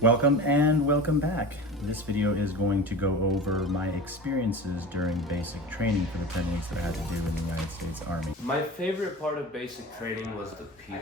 Welcome and welcome back. This video is going to go over my experiences during basic training for the 10 weeks that I had to do in the United States Army. My favorite part of basic training was the people.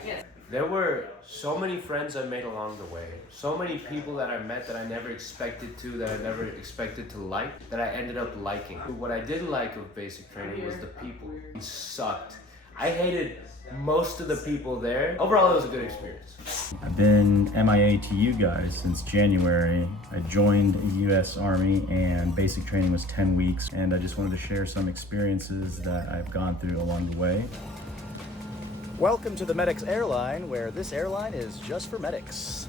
There were so many friends I made along the way, so many people that I met that I never expected to, that I never expected to like, that I ended up liking. What I did like of basic training was the people. It sucked. I hated most of the people there. Overall, it was a good experience. I've been MIA to you guys since January. I joined the US Army and basic training was 10 weeks, and I just wanted to share some experiences that I've gone through along the way. Welcome to the Medics Airline, where this airline is just for medics.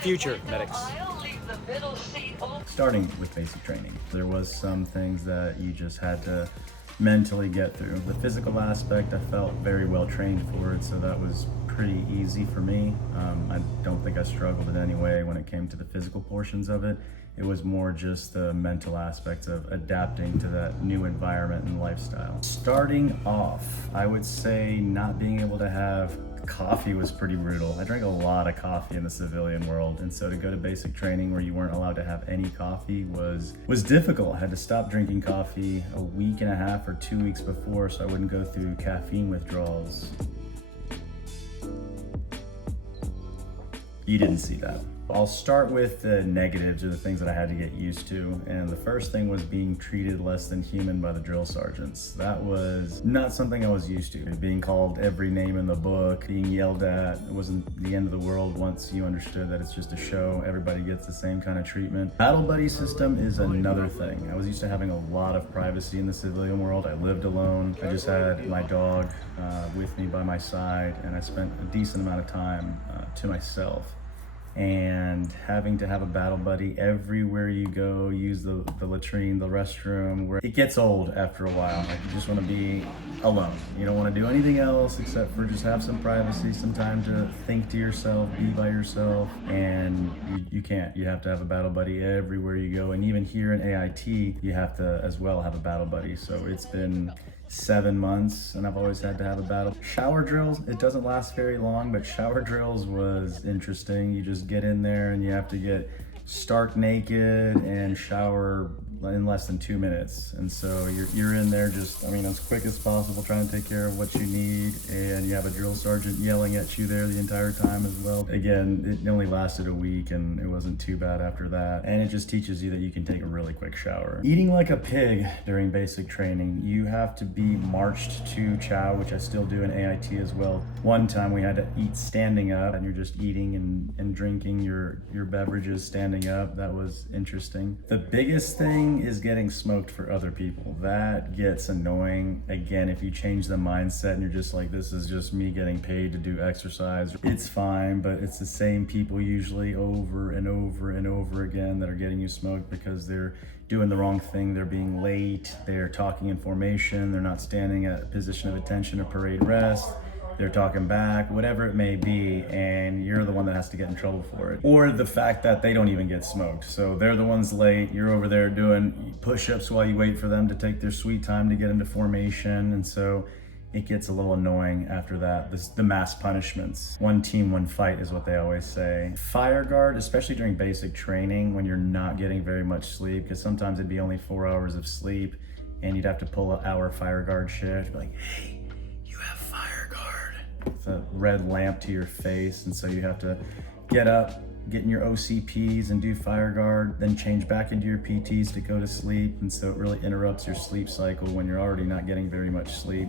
Future medics. Starting with basic training, there was some things that you just had to mentally get through. The physical aspect, I felt very well trained for it, so that was pretty easy for me. I don't think I struggled in any way when it came to the physical portions of it. It was more just the mental aspects of adapting to that new environment and lifestyle. Starting off, I would say not being able to have coffee was pretty brutal. I drank a lot of coffee in the civilian world, and so to go to basic training where you weren't allowed to have any coffee was difficult. I had to stop drinking coffee a week and a half or 2 weeks before so I wouldn't go through caffeine withdrawals. You didn't see that. I'll start with the negatives, or the things that I had to get used to. And the first thing was being treated less than human by the drill sergeants. That was not something I was used to. Being called every name in the book, being yelled at. It wasn't the end of the world once you understood that it's just a show. Everybody gets the same kind of treatment. Battle buddy system is another thing. I was used to having a lot of privacy in the civilian world. I lived alone. I just had my dog with me by my side, and I spent a decent amount of time to myself. And having to have a battle buddy everywhere you go, use the latrine, the restroom, where it gets old after a while. Like, you just want to be alone. You don't want to do anything else except for just have some privacy, some time to think to yourself, be by yourself, and you can't. You have to have a battle buddy everywhere you go, and even here in AIT, you have to as well have a battle buddy. So it's been 7 months and I've always had to have a battle. Shower drills, it doesn't last very long, but shower drills was interesting. You just get in there and you have to get stark naked and shower in less than 2 minutes. And so you're in there just, as quick as possible, trying to take care of what you need, and you have a drill sergeant yelling at you there the entire time as well. Again, it only lasted a week and it wasn't too bad after that. And it just teaches you that you can take a really quick shower. Eating like a pig during basic training, you have to be marched to chow, which I still do in AIT as well. One time we had to eat standing up, and you're just eating and drinking your beverages standing up. That was interesting. The biggest thing is getting smoked for other people. That gets annoying. Again, if you change the mindset and you're just like, this is just me getting paid to do exercise, it's fine, but it's the same people usually over and over and over again that are getting you smoked because they're doing the wrong thing. They're being late, they're talking in formation, they're not standing at a position of attention or parade rest, they're talking back, whatever it may be, and you're the one that has to get in trouble for it. Or the fact that they don't even get smoked. So they're the ones late, you're over there doing push-ups while you wait for them to take their sweet time to get into formation, and so it gets a little annoying after that. The mass punishments. One team, one fight is what they always say. Fire guard, especially during basic training when you're not getting very much sleep, because sometimes it'd be only 4 hours of sleep and you'd have to pull an hour fire guard shift. Be like, hey, you have fire guard. With a red lamp to your face, and so you have to get up, get in your OCPs and do fire guard, then change back into your PTs to go to sleep, and so it really interrupts your sleep cycle when you're already not getting very much sleep.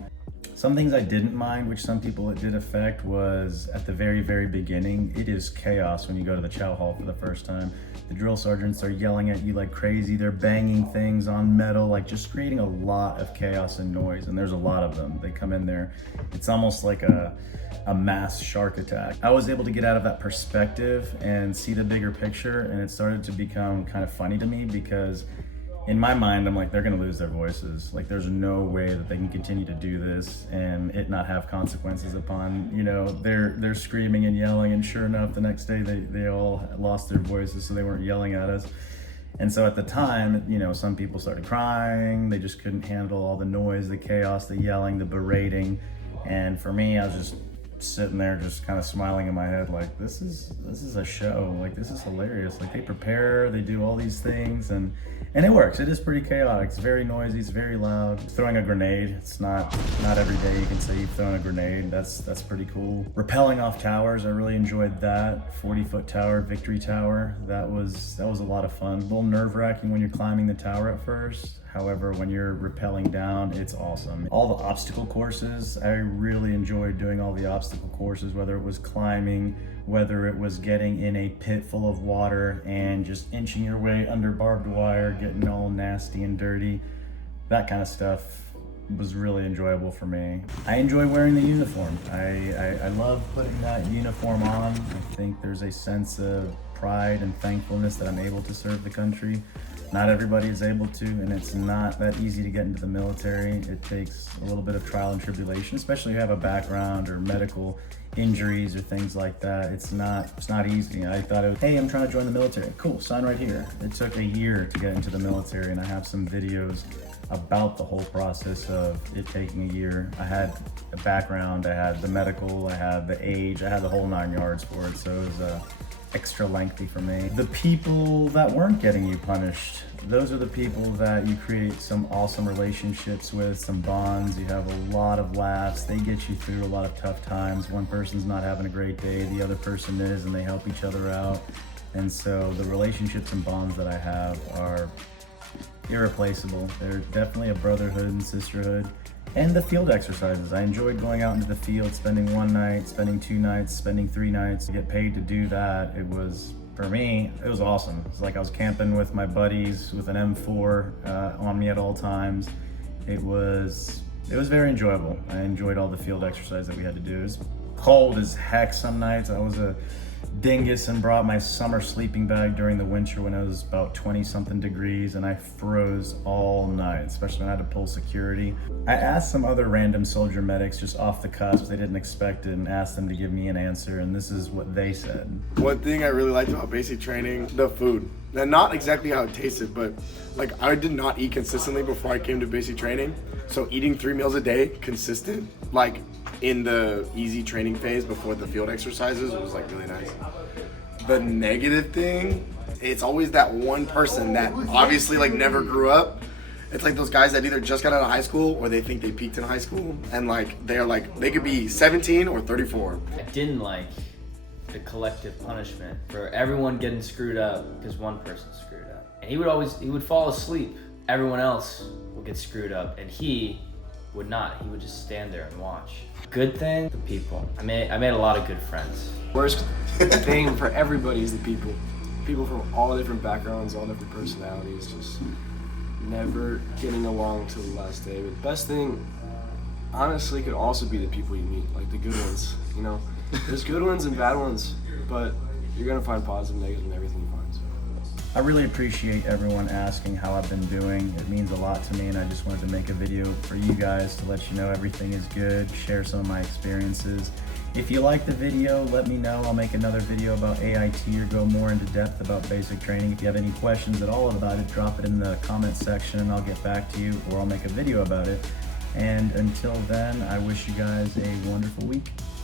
Some things I didn't mind, which some people it did affect, was at the very, very beginning, it is chaos when you go to the chow hall for the first time. The drill sergeants are yelling at you like crazy. They're banging things on metal, like just creating a lot of chaos and noise. And there's a lot of them. They come in there. It's almost like a mass shark attack. I was able to get out of that perspective and see the bigger picture. And it started to become kind of funny to me because in my mind, I'm like, they're gonna lose their voices. Like, there's no way that they can continue to do this and it not have consequences upon, they're screaming and yelling, and sure enough, the next day they all lost their voices, so they weren't yelling at us. And so at the time, some people started crying. They just couldn't handle all the noise, the chaos, the yelling, the berating. And for me, I was just sitting there just kind of smiling in my head like, this is a show, like this is hilarious. Like they prepare, they do all these things, and it works. It is pretty chaotic. It's very noisy, it's very loud. Throwing a grenade, it's not every day you can say you've thrown a grenade. That's pretty cool. Rappelling off towers, I really enjoyed that. 40-foot tower, Victory Tower, that was a lot of fun. A little nerve-wracking when you're climbing the tower at first. However, when you're rappelling down, it's awesome. All the obstacle courses, I really enjoyed doing all the obstacle courses, whether it was climbing, whether it was getting in a pit full of water and just inching your way under barbed wire, getting all nasty and dirty. That kind of stuff was really enjoyable for me. I enjoy wearing the uniform. I love putting that uniform on. I think there's a sense of pride and thankfulness that I'm able to serve the country. Not everybody is able to, and it's not that easy to get into the military. It takes a little bit of trial and tribulation, especially if you have a background or medical injuries or things like that. It's not easy. I thought, hey, I'm trying to join the military. Cool, sign right here. It took a year to get into the military, and I have some videos about the whole process of it taking a year. I had a background, I had the medical, I had the age, I had the whole 9 yards for it, so it was extra lengthy for me. The people that weren't getting you punished, those are the people that you create some awesome relationships with, some bonds. You have a lot of laughs. They get you through a lot of tough times. One person's not having a great day, the other person is, and they help each other out. And so the relationships and bonds that I have are irreplaceable. They're definitely a brotherhood and sisterhood. And the field exercises. I enjoyed going out into the field, spending 1 night, spending 2 nights, spending 3 nights. To get paid to do that, it was, for me, it was awesome. It's like I was camping with my buddies with an M4 on me at all times. It was very enjoyable. I enjoyed all the field exercise that we had to do. It was cold as heck some nights. I was a dingus and brought my summer sleeping bag during the winter when it was about 20-something degrees, and I froze all night, especially when I had to pull security. I asked some other random soldier medics just off the cusp, they didn't expect it, and asked them to give me an answer, and this is what they said. One thing I really liked about basic training, the food. And not exactly how it tasted, but like I did not eat consistently before I came to basic training. So eating 3 meals a day, consistent, like in the easy training phase before the field exercises, was like really nice. The negative thing, it's always that one person that obviously like never grew up. It's like those guys that either just got out of high school or they think they peaked in high school, and like they're like, they could be 17 or 34. I didn't like the collective punishment for everyone getting screwed up because one person screwed up. And he would fall asleep. Everyone else would get screwed up, and he would not. He would just stand there and watch. Good thing, the people. I made a lot of good friends. Worst thing for everybody is the people. People from all different backgrounds, all different personalities, just never getting along till the last day. But the best thing, honestly, could also be the people you meet, like the good ones, you know? There's good ones and bad ones, but you're gonna find positive, negative, and everything you find. So. I really appreciate everyone asking how I've been doing. It means a lot to me, and I just wanted to make a video for you guys to let you know everything is good, share some of my experiences. If you like the video, let me know. I'll make another video about AIT or go more into depth about basic training. If you have any questions at all about it, drop it in the comment section and I'll get back to you, or I'll make a video about it. And until then, I wish you guys a wonderful week.